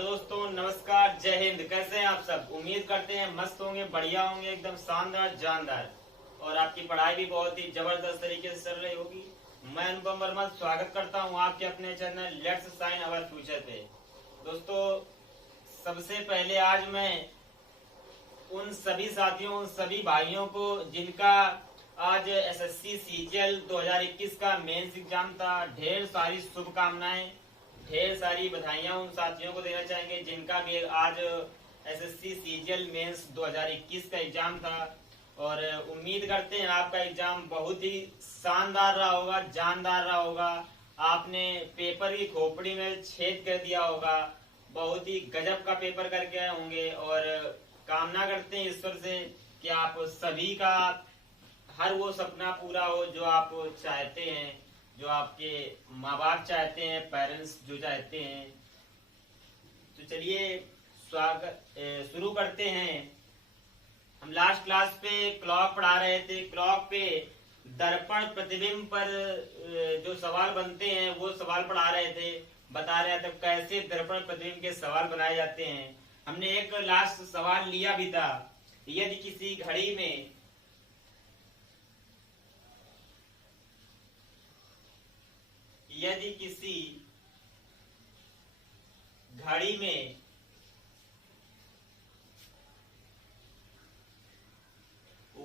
Hello दोस्तों, नमस्कार, जय हिंद। कैसे हैं आप सब? उम्मीद करते हैं मस्त होंगे, बढ़िया होंगे, एकदम शानदार जानदार। और आपकी पढ़ाई भी बहुत ही जबरदस्त तरीके से चल रही होगी। मैं अनुपम वर्मा स्वागत करता हूं आपके अपने channel let's sign our future पे। दोस्तों, सबसे पहले आज मैं उन सभी साथियों, उन सभी भाइयों को जिनका आज एसएससी सीजीएल 2021 का मेंस एग्जाम था, ढेर सारी शुभकामनाएं, ढेर सारी बधाइयां उन साथियों को देना चाहेंगे जिनका भी आज एसएससी सीजीएल मेंस 2021 का एग्जाम था। और उम्मीद करते हैं आपका एग्जाम बहुत ही शानदार रहा होगा, जानदार रहा होगा। आपने पेपर की खोपड़ी में छेद कर दिया होगा, बहुत ही गजब का पेपर करके आए होंगे। और कामना करते हैं ईश्वर से कि आप सभी का हर वो सपना पूरा हो जो आप चाहते हैं, जो आपके माँ बाप चाहते हैं, पेरेंट्स जो चाहते हैं। तो चलिए शुरू करते हैं। हम लास्ट क्लास पे क्लॉक पढ़ा रहे थे। क्लॉक पे दर्पण प्रतिबिंब पर जो सवाल बनते हैं वो सवाल पढ़ा रहे थे, बता रहे थे कैसे दर्पण प्रतिबिंब के सवाल बनाए जाते हैं। हमने एक लास्ट सवाल लिया भी था, यदि किसी घड़ी में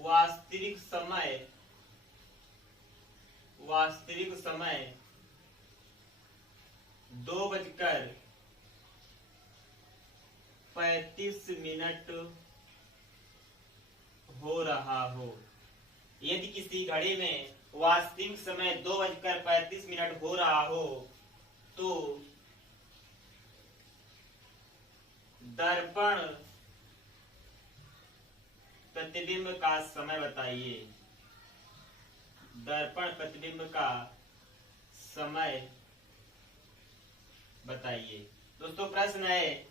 वास्तविक समय 2:35 हो रहा हो। यदि किसी घड़ी में वास्तविक समय 2:35 हो रहा हो तो दर्पण प्रतिबिंब का समय बताइए। दर्पण प्रतिबिंब का समय बताइए। दोस्तों, प्रश्न है,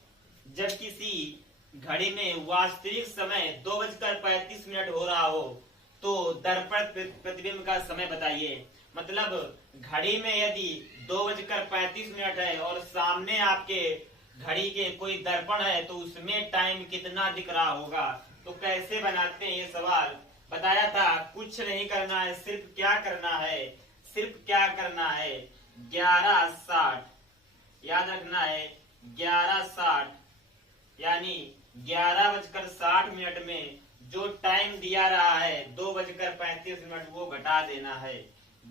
जब किसी घड़ी में वास्तविक समय 2:35 हो रहा हो तो दर्पण प्रतिबिंब का समय बताइए। मतलब घड़ी में यदि 2:35 है और सामने आपके घड़ी के कोई दर्पण है तो उसमें टाइम कितना दिख रहा होगा। तो कैसे बनाते हैं ये सवाल बताया था। कुछ नहीं करना है, सिर्फ क्या करना है 11:60 याद रखना है। 11:60 यानी 11:60 में जो टाइम दिया रहा है 2:35 वो घटा देना है।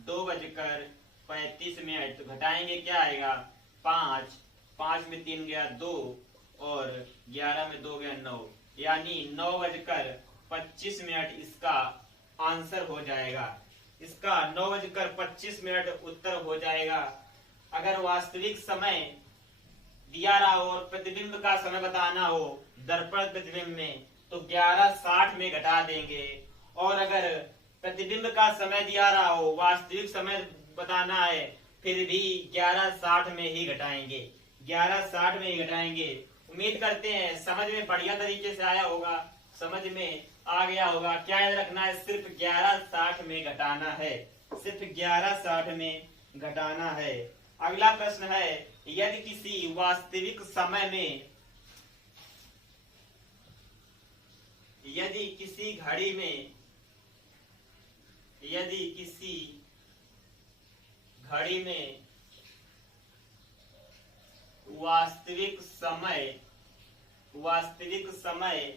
2:35 घटाएंगे, क्या आएगा? 5 में 3 गया 2 और 11 में 2 गया 9, यानी 9:25 इसका आंसर हो जाएगा। इसका 9:25 उत्तर हो जाएगा। अगर वास्तविक समय दिया रहा हो और प्रतिबिंब का समय बताना हो दर्पण प्रतिबिंब में तो 11:60 में घटा देंगे। और अगर प्रतिबिंब का समय दिया रहा हो, वास्तविक समय बताना है, फिर भी 11:60 में ही घटाएंगे। 11:60 में ही घटाएंगे। उम्मीद करते हैं समझ में बढ़िया तरीके से आया होगा, समझ में आ गया होगा। क्या याद रखना है? सिर्फ 11:60 में घटाना है, सिर्फ 11:60 में घटाना है। अगला प्रश्न है, यदि किसी वास्तविक समय में वास्तविक समय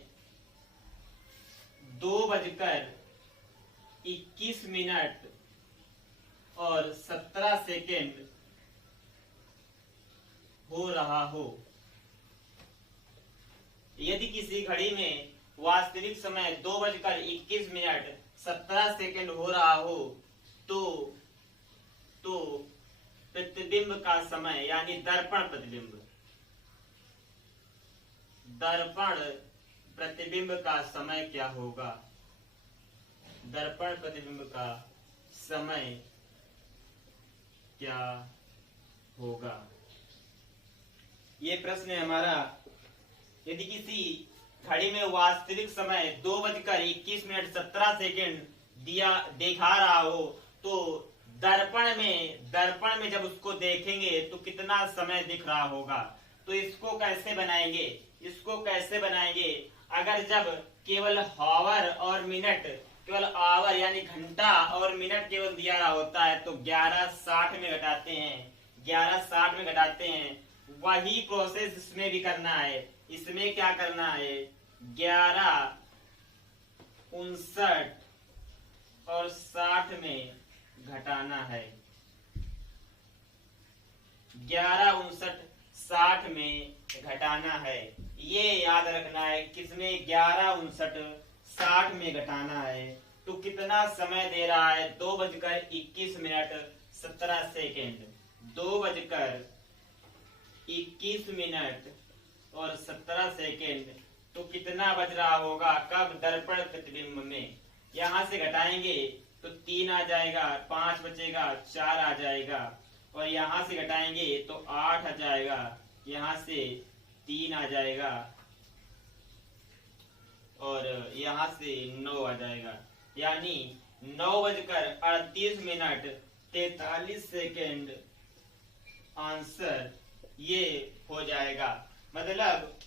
2:21 और 17 हो रहा हो। यदि किसी घड़ी में वास्तविक समय 2:21 17 हो रहा हो तो प्रतिबिंब का समय यानी दर्पण प्रतिबिंब का समय क्या होगा? दर्पण प्रतिबिंब का समय क्या होगा? ये प्रश्न है हमारा। यदि किसी घड़ी में वास्तविक समय 2:21 17 दिखा रहा हो तो दर्पण में जब उसको देखेंगे तो कितना समय दिख रहा होगा। तो इसको कैसे बनाएंगे, इसको कैसे बनाएंगे? अगर जब केवल हावर और मिनट, केवल आवर यानी घंटा और मिनट केवल दिया रहा होता है तो 1160 में घटाते हैं, 1160 में घटाते हैं। वही प्रोसेस इसमें भी करना है। इसमें क्या करना है? 1159 और 60 में घटाना है। 1159 60 में घटाना है। ये याद रखना है, किसमें? 1159 60 में घटाना है। तो कितना समय दे रहा है? 2:21 2:21 और 17 सेकेंड। तो कितना बज रहा होगा? कब? दर्पण प्रतिबिंब में। यहां से घटाएंगे तो 3 आ जाएगा, 5 बचेगा, 4 आ जाएगा, और यहां से घटाएंगे तो 8 आ जाएगा, यहां से 3 आ जाएगा, और यहां से 9 आ जाएगा। यानी 9:38 आंसर ये हो जाएगा। मतलब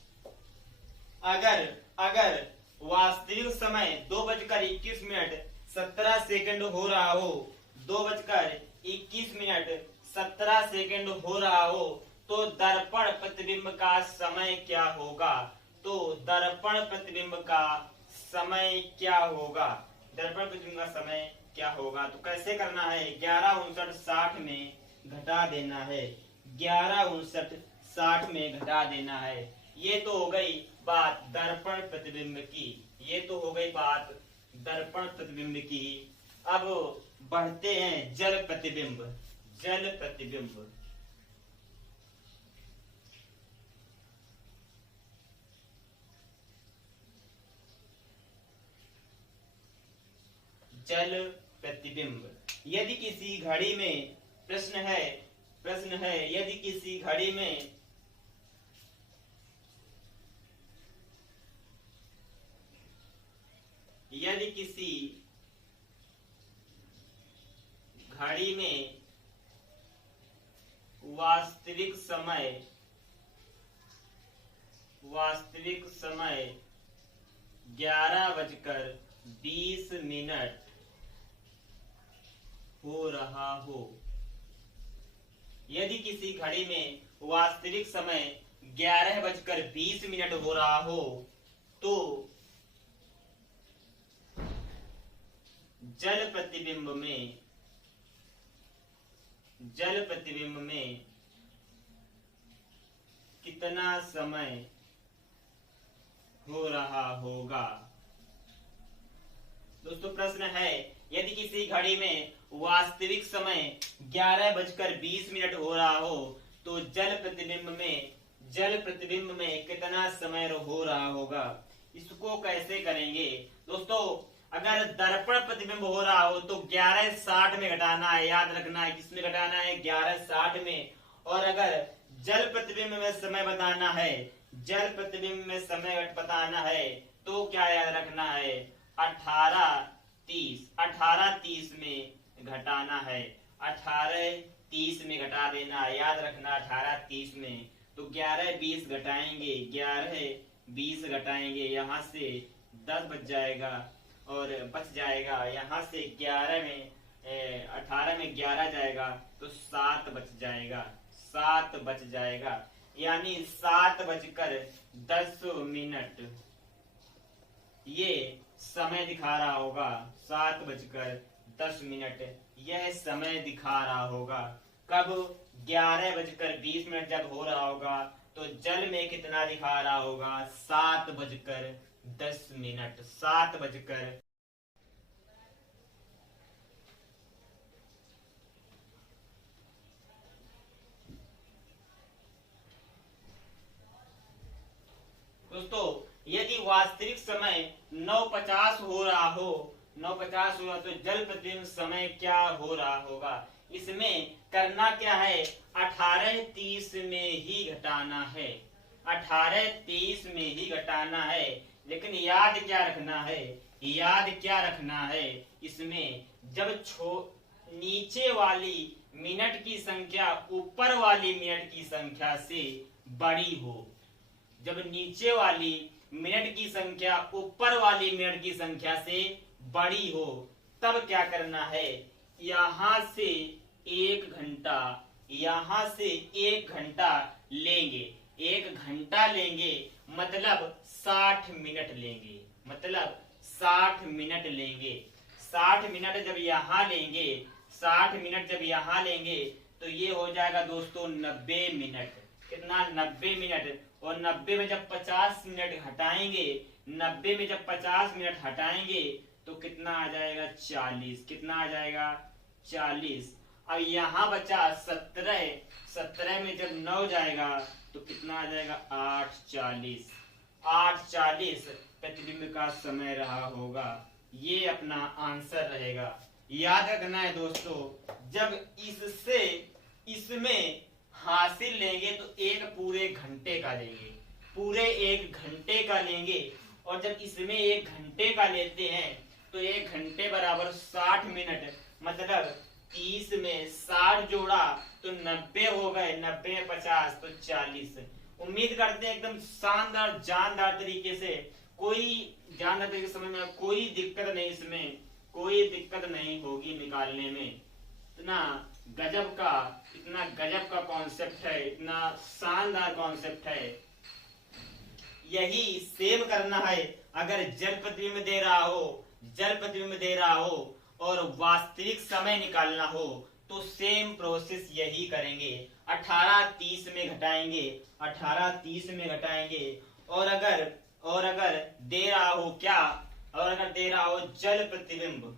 अगर अगर वास्तविक समय 2:21 हो रहा हो, 2:21 हो रहा हो, तो दर्पण प्रतिबिंब का समय क्या होगा? तो दर्पण प्रतिबिंब का समय क्या होगा? दर्पण प्रतिबिंब का समय क्या होगा? तो कैसे करना है? 1159 60 में घटा देना है, 1159 60 में घटा देना है। ये तो हो गई बात दर्पण प्रतिबिंब की, ये तो हो गई बात दर्पण प्रतिबिंब की। अब बढ़ते हैं जल प्रतिबिंब। जल प्रतिबिंब, जल प्रतिबिंब। यदि किसी घड़ी में प्रश्न है यदि किसी घड़ी में वास्तविक समय 11:20 हो रहा हो, यदि किसी घड़ी में वास्तविक समय 11:20 हो रहा हो, तो जल प्रतिबिंब में कितना समय हो रहा होगा? दोस्तों प्रश्न है, यदि किसी घड़ी में वास्तविक समय 11:20 हो रहा हो, तो जल प्रतिबिंब में कितना समय हो रहा होगा? इसको कैसे करेंगे? दोस्तों अगर दर्पण प्रतिबिंब हो रहा हो तो 1160 में घटाना है, याद रखना है। किसमें घटाना है? 1160 में। और अगर जल प्रतिबिंब में समय बताना है, जल प्रतिबिंब में समय बताना है, तो क्या याद रखना है? 18:30 में घटाना है, 18:30 में घटा देना है, याद रखना 18:30 में। तो 11:20 घटाएंगे, 11:20 घटाएंगे, यहाँ से 10 बच जाएगा, और बच जाएगा यहाँ से 11 में 18 में 11 जाएगा तो 7 बच जाएगा, 7 बच जाएगा। यानी 7:10 ये समय दिखा रहा होगा, 7:10 यह समय दिखा रहा होगा। कब? 11:20 जब हो रहा होगा तो जल में कितना दिखा रहा होगा? 7:10। 7:10। दोस्तों यदि वास्तविक समय 9:50 हो रहा हो, 9:50 हुआ, तो जल प्रतिबिंब समय क्या हो रहा होगा? इसमें करना क्या है? 18:30 में ही घटाना है, 18:30 में ही घटाना है। लेकिन याद क्या रखना है? याद क्या रखना है? इसमें जब नीचे वाली मिनट की संख्या ऊपर वाली मिनट की संख्या से बड़ी हो। जब नीचे वाली मिनट की संख्या ऊपर वाली मिनट की संख्या से बड़ी हो तब क्या करना है, यहां से 1 घंटा, यहां से 1 घंटा लेंगे। 1 घंटा लेंगे मतलब 60 मिनट लेंगे, मतलब 60 मिनट लेंगे। 60 मिनट जब यहाँ लेंगे, 60 मिनट जब यहाँ लेंगे तो ये हो जाएगा दोस्तों 90 मिनट। कितना, 90 मिनट। और 90 में जब 50 मिनट हटाएंगे, 90 में जब 50 मिनट हटाएंगे तो कितना आ जाएगा, 40। कितना आ जाएगा, 40। अब यहाँ बचा 17, 17 में जब 9 जाएगा तो कितना आ जाएगा, 8:40। 8:40 प्रतिबिंब का समय रहा होगा। ये अपना आंसर रहेगा। याद रखना है दोस्तों, जब इससे इसमें हासिल लेंगे तो एक पूरे घंटे का लेंगे, पूरे 1 घंटे का लेंगे। और जब इसमें 1 घंटे का लेते हैं तो 1 घंटे बराबर 60 मिनट, मतलब 30 में 60 जोड़ा तो 90 हो गए, 90 में 50 तो 40। उम्मीद करते हैं एकदम शानदार जानदार तरीके से, कोई जानदार तरीके से समझ में, कोई दिक्कत नहीं, इसमें कोई दिक्कत नहीं होगी निकालने में। इतना गजब का कॉन्सेप्ट है, इतना शानदार कॉन्सेप्ट है। यही सेम करना है अगर जल प्रतिबिंब दे रहा हो, जल प्रतिबिंब दे रहा हो और वास्तविक समय निकालना हो तो सेम प्रोसेस यही करेंगे। 18:30 में घटाएंगे, 18:30 में घटाएंगे। और अगर दे रहा हो क्या, और अगर दे रहा हो जल प्रतिबिंब,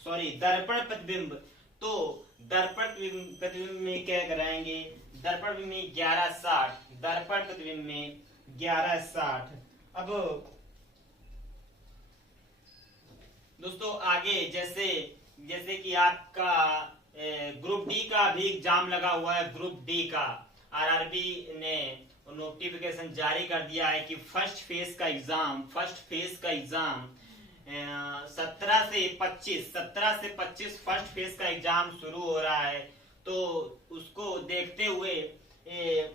सॉरी दर्पण प्रतिबिंब, तो दर्पण प्रतिबिंब में क्या कराएंगे, दर्पण प्रतिबिंब में 11:60, दर्पण प्रतिबिंब में 11:60। अब दोस्तों आगे जैसे कि आपका ग्रुप डी का भी एग्जाम लगा हुआ है। ग्रुप डी का आरआरबी ने नोटिफिकेशन जारी कर दिया है कि फर्स्ट फेज का एग्जाम 17 से 25 फर्स्ट फेज का एग्जाम शुरू हो रहा है। तो उसको देखते हुए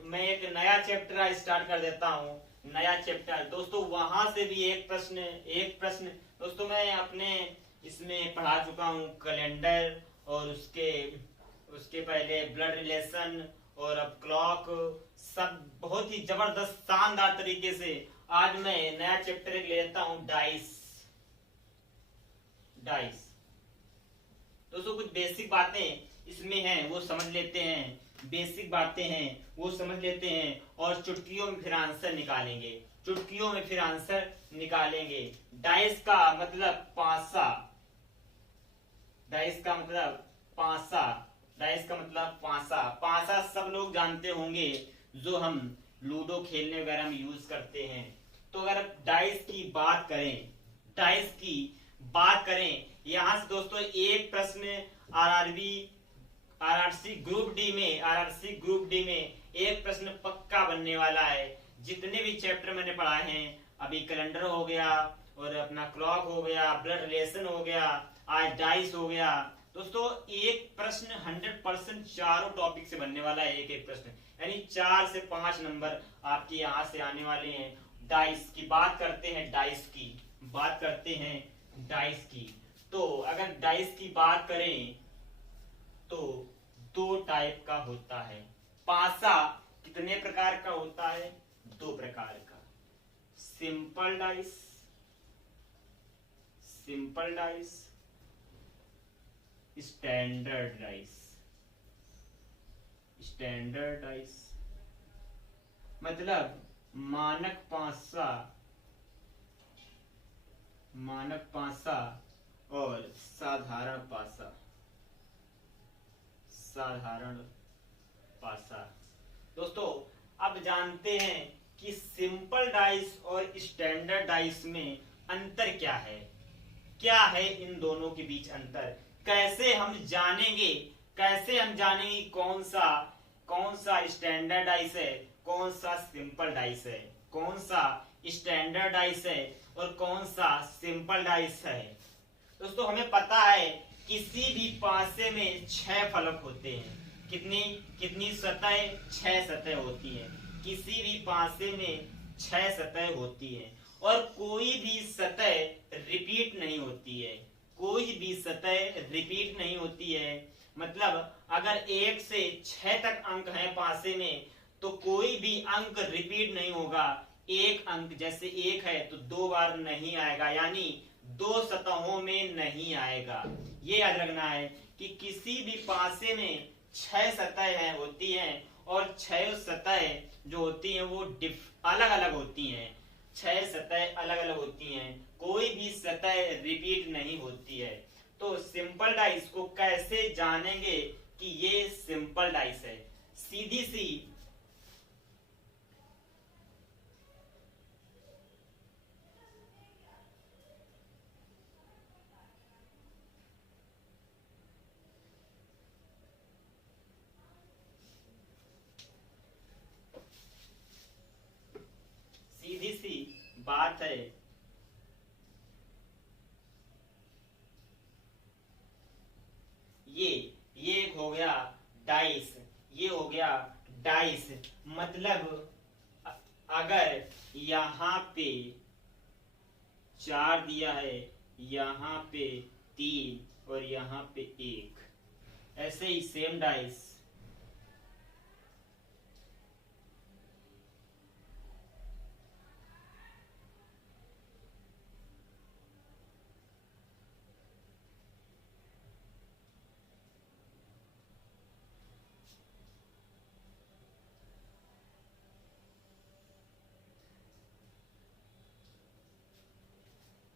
मैं एक नया चैप्टर स्टार्ट कर देता हूँ। नया चैप्टर दोस्तों, वहां से भी एक प्रश्न दोस्तों मैं अपने इसमें पढ़ा चुका हूँ, कैलेंडर और उसके पहले ब्लड रिलेशन और अब क्लॉक, सब बहुत ही जबरदस्त शानदार तरीके से। आज मैं नया चैप्टर ले लेता हूँ, डाइस। दोस्तों कुछ बेसिक बातें इसमें हैं वो समझ लेते हैं, बेसिक बातें हैं वो समझ लेते हैं और चुटकियों में फिर आंसर निकालेंगे। डाइस का मतलब पांसा, डाइस का मतलब पांसा सब लोग जानते होंगे, जो हम लूडो खेलने वगैरह में यूज करते हैं। तो अगर डाइस की बात करें यहां से दोस्तों एक प्रश्न आरआरसी ग्रुप डी में एक प्रश्न पक्का बनने वाला है। जितने भी चैप्टर मैंने पढ़ाए हैं, अभी कैलेंडर हो गया और अपना क्लॉक हो गया, ब्लड रिलेशन हो गया, आज डाइस हो गया। दोस्तों एक प्रश्न 100% चारों टॉपिक से बनने वाला है, एक प्रश्न, यानी 4 से 5 नंबर आपके यहाँ से आने वाले हैं। डाइस की बात करते हैं, डाइस की। तो अगर डाइस की बात करें तो 2 टाइप का होता है। पांसा कितने प्रकार का होता है, 2 प्रकार का, सिंपल डाइस, स्टैंडर्ड डाइस। मतलब मानक पांसा और साधारण पासा। दोस्तों अब जानते हैं कि सिंपल डाइस और स्टैंडर्ड डाइस में अंतर क्या है इन दोनों के बीच अंतर, कैसे हम जानेंगे कौन सा स्टैंडर्ड डाइस है, कौन सा सिंपल डाइस है, कौन सा स्टैंडर्ड डाइस है और कौन सा सिंपल डाइस है। दोस्तों हमें पता है किसी भी पासे में 6 फलक होते हैं। कितनी कितनी सतह? 6 सतह होती है। किसी भी पासे में 6 सतह होती है और कोई भी सतह रिपीट नहीं होती है। कोई भी सतह रिपीट नहीं होती है। मतलब अगर 1 से 6 तक अंक है पासे में तो कोई भी अंक रिपीट नहीं होगा। एक अंक जैसे 1 है तो 2 बार नहीं आएगा, यानी 2 सतहों में नहीं आएगा। ये याद रखना है कि किसी भी पासे में 6 सतह होती हैं और 6 सतह जो होती हैं वो अलग अलग होती हैं। 6 सतह अलग अलग होती हैं, कोई भी सतह रिपीट नहीं होती है। तो सिंपल डाइस को कैसे जानेंगे कि ये सिंपल डाइस है? सीधी सी बात है। ये हो गया डाइस, ये हो गया डाइस। मतलब अगर यहाँ पे 4 दिया है, यहाँ पे 3 और यहाँ पे 1, ऐसे ही सेम डाइस।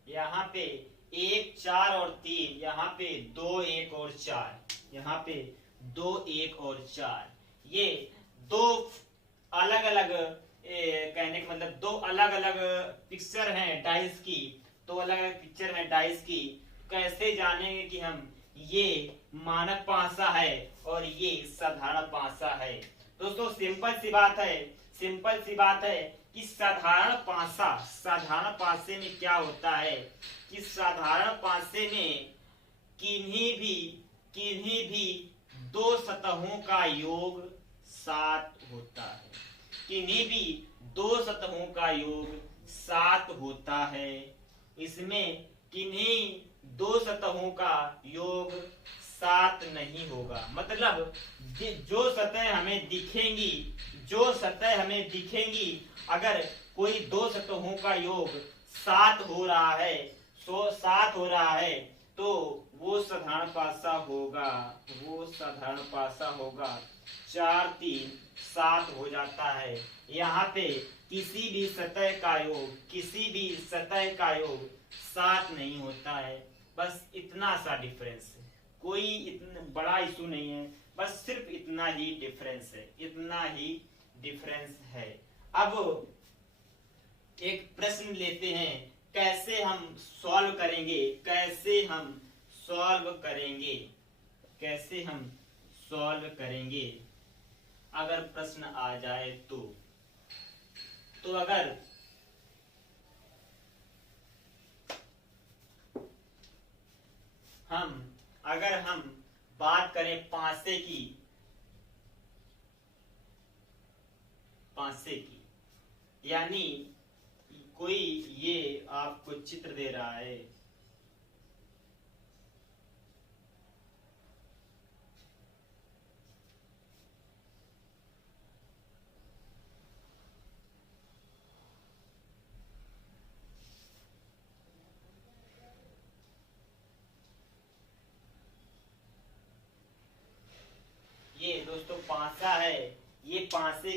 यहाँ पे 1 4 और 3, यहाँ पे 2 1 और 4, यहाँ पे 2 1 और 4, ये दो अलग अलग कहने का मतलब 2 अलग अलग पिक्चर हैं डाइस की। 2 अलग अलग पिक्चर हैं डाइस की। कैसे जानेंगे कि हम ये मानक पासा है और ये साधारण पासा है? दोस्तों सिंपल सी बात है, सिंपल सी बात है कि साधारण पासे में क्या होता है कि साधारण पासे में किन्हीं भी 2 सतहों का योग 7 होता है। किन्हीं भी 2 सतहों का योग 7 होता है। इसमें किन्हीं 2 सतहों का योग 7 नहीं होगा। मतलब जो सतह हमें दिखेंगी अगर कोई 2 सतहों का योग 7 हो रहा है, 7 हो रहा है तो वो साधारण पासा होगा। 4 3 7 हो जाता है। यहाँ पे किसी भी सतह का योग 7 नहीं होता है। बस इतना सा डिफरेंस है, कोई इतना बड़ा इशू नहीं है, बस सिर्फ इतना ही डिफरेंस है। अब एक प्रश्न लेते हैं, कैसे हम सॉल्व करेंगे अगर प्रश्न आ जाए तो अगर हम बात करें पासे की, यानी कोई ये आपको चित्र दे रहा है, ये दोस्तों पासा है। ये पासे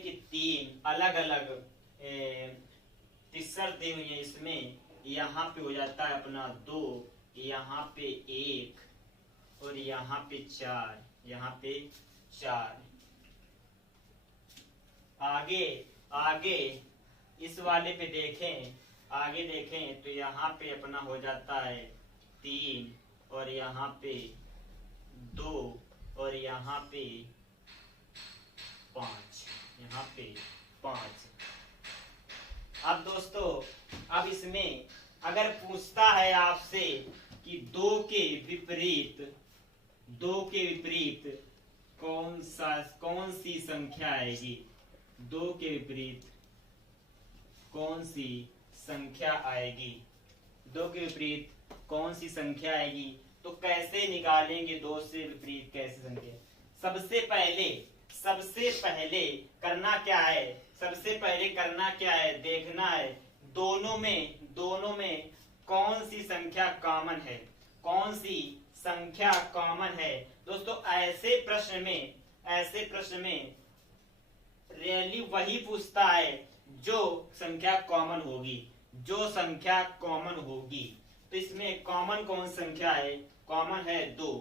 के 3 अलग अलग तीसर दी हुई है। इसमें यहाँ पे हो जाता है अपना 2, यहाँ पे 1 और यहाँ पे 4। आगे इस वाले पे देखें तो यहाँ पे अपना हो जाता है 3 और यहाँ पे 2 और यहाँ पे 5। अब दोस्तों, अब इसमें अगर पूछता है आपसे कि दो के विपरीत कौन सी संख्या आएगी। दो के विपरीत कौन सी संख्या आएगी। दो के विपरीत कौन सी संख्या आएगी। तो कैसे निकालेंगे दो से विपरीत कैसी संख्या। सबसे पहले करना क्या है, देखना है दोनों में कौन सी संख्या कॉमन है। दोस्तों ऐसे प्रश्न में रियली वही पूछता है जो संख्या कॉमन होगी। तो इसमें कॉमन कौन संख्या है, कॉमन है 2।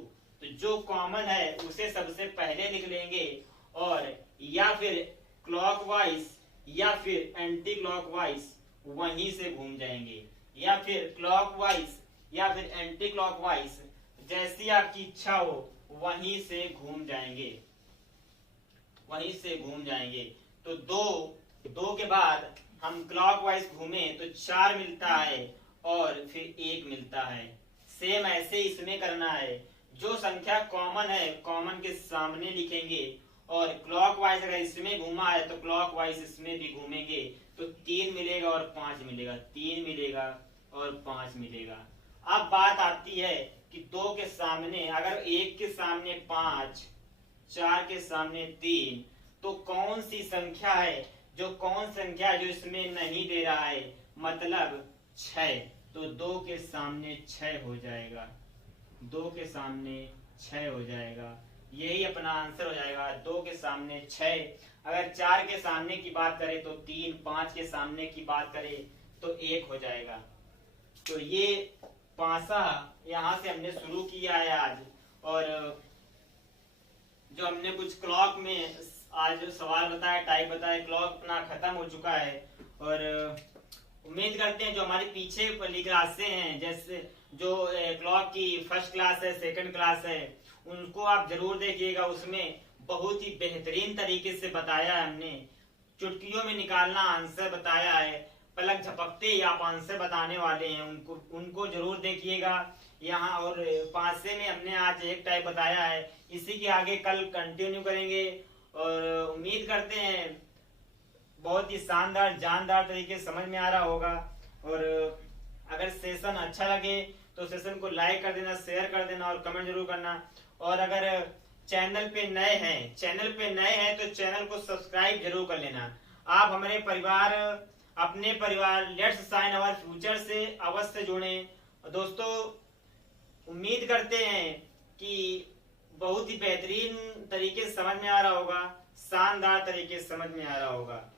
तो जो कॉमन है उसे सबसे पहले लिख लेंगे और या फिर क्लॉकवाइज या फिर एंटी क्लॉकवाइज वहीं से घूम जाएंगे, या फिर क्लॉकवाइज या फिर एंटी क्लॉकवाइज जैसी आपकी इच्छा हो वहीं से घूम जाएंगे। तो दो के बाद हम क्लॉकवाइज घूमे तो 4 मिलता है और फिर 1 मिलता है। सेम ऐसे इसमें करना है, जो संख्या कॉमन है कॉमन के सामने लिखेंगे और क्लॉकवाइज अगर इसमें घूमा है तो क्लॉकवाइज इसमें भी घूमेंगे तो 3 मिलेगा और 5 मिलेगा, 3 मिलेगा और 5 मिलेगा। अब बात आती है कि 2 के सामने अगर 1 के सामने 5, 4 के सामने 3, तो कौन संख्या है जो इसमें नहीं दे रहा है, मतलब 6। तो 2 के सामने 6 हो जाएगा, 2 के सामने 6 हो जाएगा। यही अपना आंसर हो जाएगा, 2 के सामने 6। अगर 4 के सामने की बात करें तो 3, 5 के सामने की बात करें तो 1 हो जाएगा। तो ये पासा यहाँ से हमने शुरू किया है आज, और जो हमने कुछ क्लॉक में आज सवाल बताया, टाइप बताया, क्लॉक अपना खत्म हो चुका है। और उम्मीद करते हैं जो हमारी पीछे वाली क्लासें हैं, जैसे जो क्लॉक की फर्स्ट क्लास है, सेकंड क्लास है, उनको आप जरूर देखिएगा। उसमें बहुत ही बेहतरीन तरीके से बताया है हमने, चुटकियों में निकालना आंसर बताया है, पलक झपकते ही आप आंसर बताने वाले हैं। उनको जरूर देखिएगा यहाँ। और पासे में हमने आज एक टाइप बताया है, इसी के आगे कल कंटिन्यू करेंगे। और उम्मीद करते हैं बहुत ही शानदार जानदार तरीके से समझ में आ रहा होगा। और अगर सेशन अच्छा लगे तो सेशन को लाइक कर देना, शेयर कर देना और कमेंट जरूर करना। और अगर चैनल पे नए हैं तो चैनल को सब्सक्राइब जरूर कर लेना। आप हमारे अपने परिवार लेट्स साइन अवर फ्यूचर से अवश्य जुड़े। दोस्तों उम्मीद करते हैं कि बहुत ही बेहतरीन तरीके से समझ में आ रहा होगा, शानदार तरीके से समझ में आ रहा होगा।